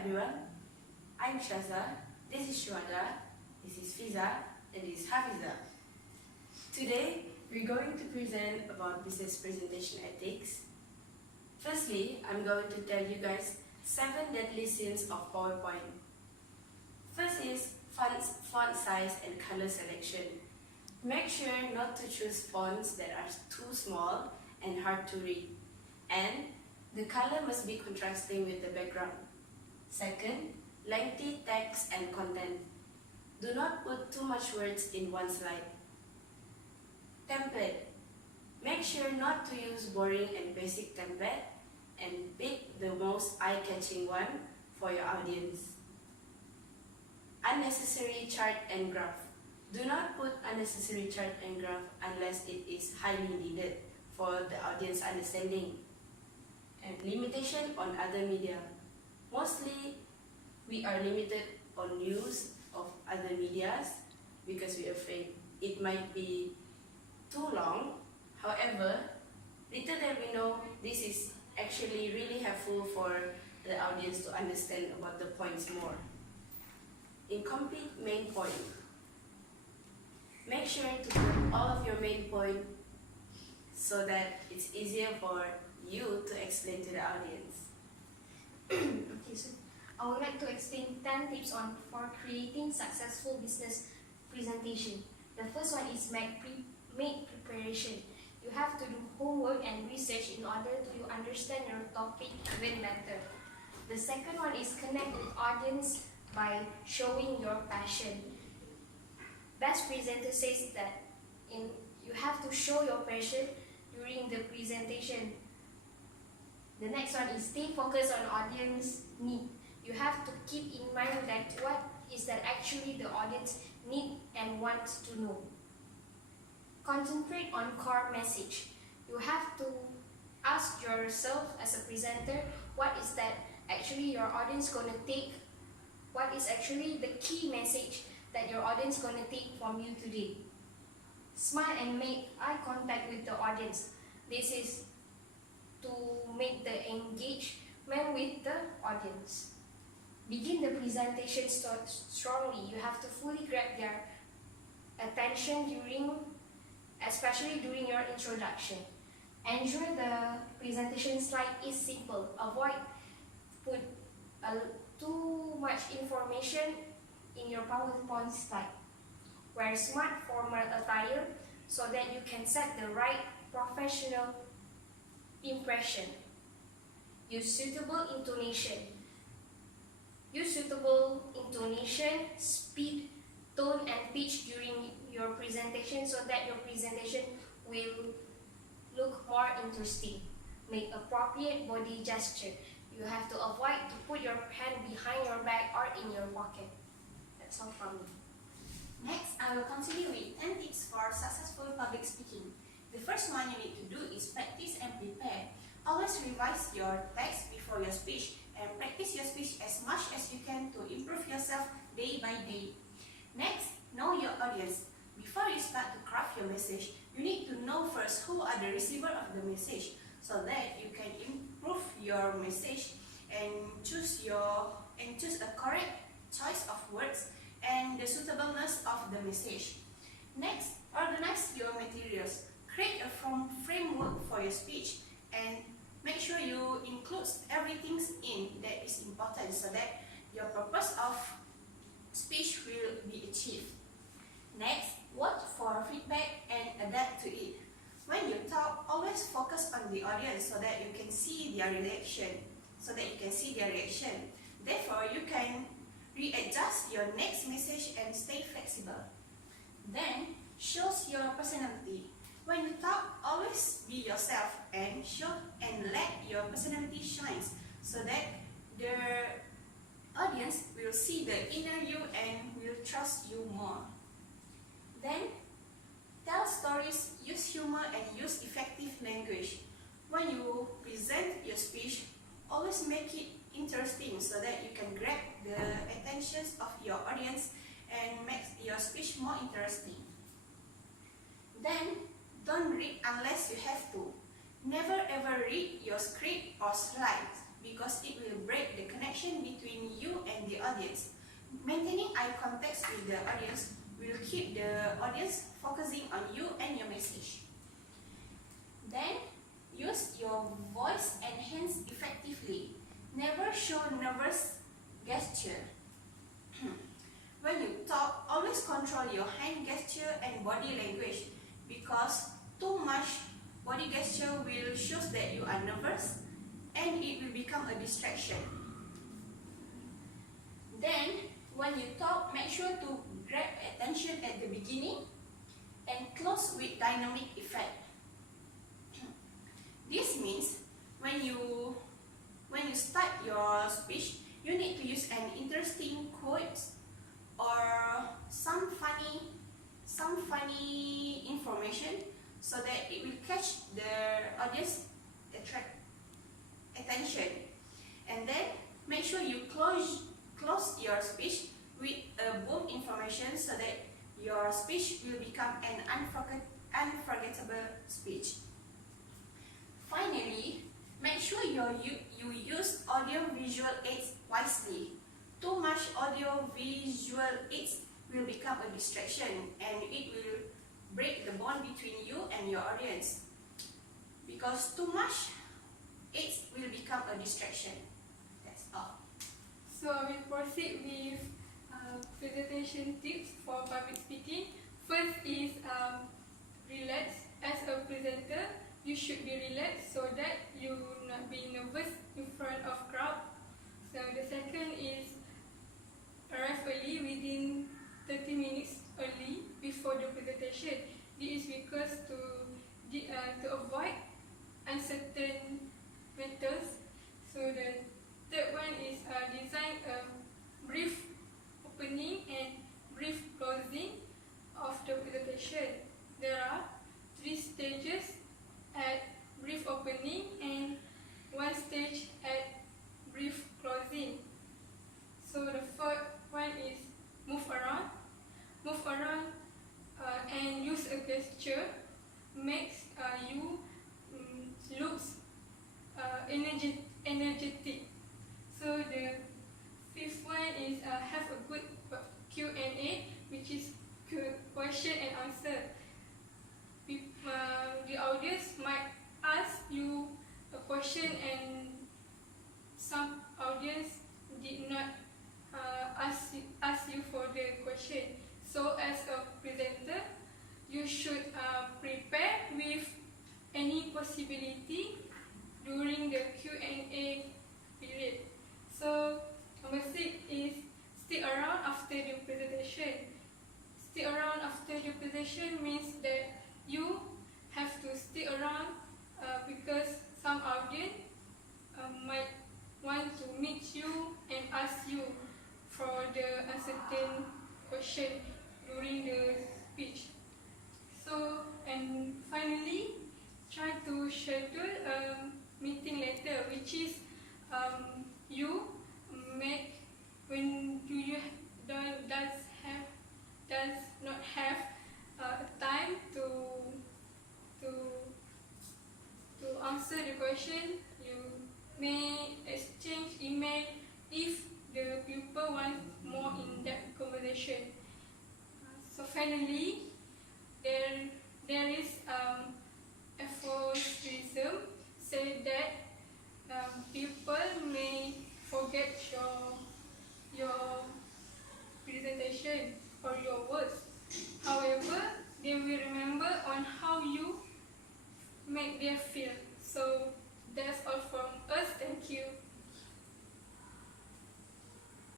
everyone, I'm Shaza, this is Shuada, this is Fiza, and this is Hafiza. Today, we're going to present about business presentation ethics. Firstly, I'm going to tell you guys 7 deadly sins of PowerPoint. First is font size and color selection. Make sure not to choose fonts that are too small and hard to read. And the color must be contrasting with the background. Second, lengthy text and content. Do not put too much words in one slide. Template. Make sure not to use boring and basic template and pick the most eye-catching one for your audience. Unnecessary chart and graph. Do not put unnecessary chart and graph unless it is highly needed for the audience understanding. And limitation on other media. Mostly, we are limited on use of other medias because we are afraid it might be too long. However, little that we know, this is actually really helpful for the audience to understand about the points more. Incomplete main point. Make sure to put all of your main point so that it's easier for you to explain to the audience. Okay, so I would like to explain 10 tips for creating successful business presentation. The first one is make preparation. You have to do homework and research in order to understand your topic even better. The second one is connect with audience by showing your passion. Best presenter says that you have to show your passion during the presentation. The next one is stay focused on audience need. You have to keep in mind that what is that actually the audience need and wants to know. Concentrate on core message. You have to ask yourself as a presenter, what is that actually your audience going to take? What is actually the key message that your audience going to take from you today? Smile and make eye contact with the audience. This is to make the engagement with the audience. Begin the presentation strongly. You have to fully grab their attention especially during your introduction. Ensure the presentation slide is simple. Avoid put too much information in your PowerPoint slide. Wear smart formal attire so that you can set the right professional impression. Use suitable intonation. Use suitable intonation, speed, tone and pitch during your presentation so that your presentation will look more interesting. Make appropriate body gesture. You have to avoid to put your hand behind your back or in your pocket. That's all from me. Next, I will continue with 10 tips for successful public speaking. The first one you need to do is practice and prepare. Always revise your text before your speech and practice your speech as much as you can to improve yourself day by day. Next, know your audience. Before you start to craft your message, you need to know first who are the receiver of the message so that you can improve your message and choose a correct choice of words and the suitableness of the message. Next, organize your materials. Create a framework for your speech and make sure you include everything that is important so that your purpose of speech will be achieved. Next, watch for feedback and adapt to it. When you talk, always focus on the audience so that you can see their reaction. Therefore, you can readjust your next message and stay flexible. Then, shows your personality. When you talk, always be yourself and let your personality shine so that the audience will see the inner you and will trust you more. Then, tell stories, use humor and use effective language. When you present your speech, always make it interesting so that you can grab the attention of your audience and make your speech more interesting. Then, don't read unless you have to. Never ever read your script or slides because it will break the connection between the audience. Maintaining eye contact with the audience will keep the audience focusing on you and your message. Then, use your voice and hands effectively. Never show nervous gesture. When you talk, always control your hand gesture and body language, because too much body gesture will show that you are nervous and it will become a distraction. Then, when you talk, make sure to grab attention at the beginning and close with dynamic effect. This means when you start your speech, you need to use an interesting quote or some funny information so that it will catch the audience attention. And then make sure you close your speech with a boom information so that your speech will become an unforgettable speech. Finally, make sure you use audio-visual aids wisely. Too much audio-visual aids will become a distraction and it will break the bond between you and your audience. Because too much aids will become a distraction. That's all. So we proceed with presentation tips for public speaking. First is relax. As a presenter, you should be relaxed so that you will not be nervous in front of crowd. So the second is arrive early, within 30 minutes early before the presentation. This is because to avoid uncertain matters. So the third one is design a brief opening and brief closing of the presentation. There are 3 stages at brief opening and 1 stage at brief closing. So the first one is move around and use a gesture makes you looks energetic. So the fifth one is have a good Q&A, which is question and answer. The audience might ask you a question and some audience did not ask you for the question. So as a presenter, you should prepare with any possibility during the Q&A period. So number 6 is stick around after the presentation. Stick around after the presentation means that you have to stick around because some audience might want to meet you and ask you for the uncertain question during the speech. So, and finally, try to schedule a meeting later, which is you make when you does not have time to answer the question. You may exchange email if the people want more in-depth conversation. So finally, there is aphorism say that people may forget your presentation or your words. However, they will remember on how you make them feel. So that's all